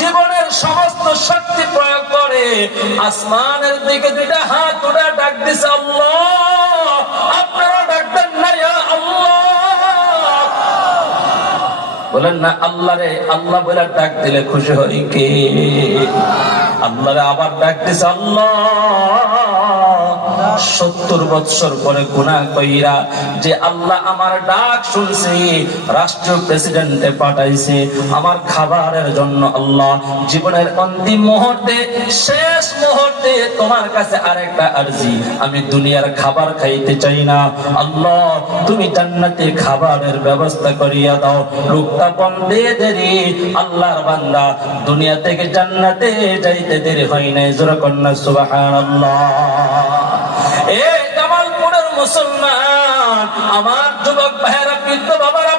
জীবনের সমস্ত শক্তি প্রয়োগ করে আসমানের দিকে দুইটা হাত তুলে ডাক দিছে, আল্লাহ। আপনারা ডাক দেন না ইয়া আল্লাহ, বলেন না আল্লাহ রে। আল্লাহ বলে ডাক দিলে খুশি হয় কে? আল্লাহরে আবার ডাক দিছে, আল্লাহ। 70 বছর পরে গুনাহ কইরা যে আল্লাহ আমার ডাক শুনছে, রাষ্ট্রীয় প্রেসিডেন্টে পাঠাইছে আমার খাবারের জন্য। আল্লাহ, জীবনের অন্তিম মুহূর্তে, শেষ মুহূর্তে তোমার কাছে আরেকটা আরজি, আমি দুনিয়ার খাবার খাইতে চাই না। আল্লাহ, তুমি জান্নাতে খাবারের ব্যবস্থা করিয়া দাও। লোকটা বন্দে দেরি, আল্লাহর বান্দা দুনিয়া থেকে জান্নাতে যাইতে দেরি হয় নাই। জোরে কন্যা সুবহানাল্লাহ। এ জামালপুরের মুসলমান, আমার যুবক ভাইয়েরা, বৃদ্ধ বাবারা,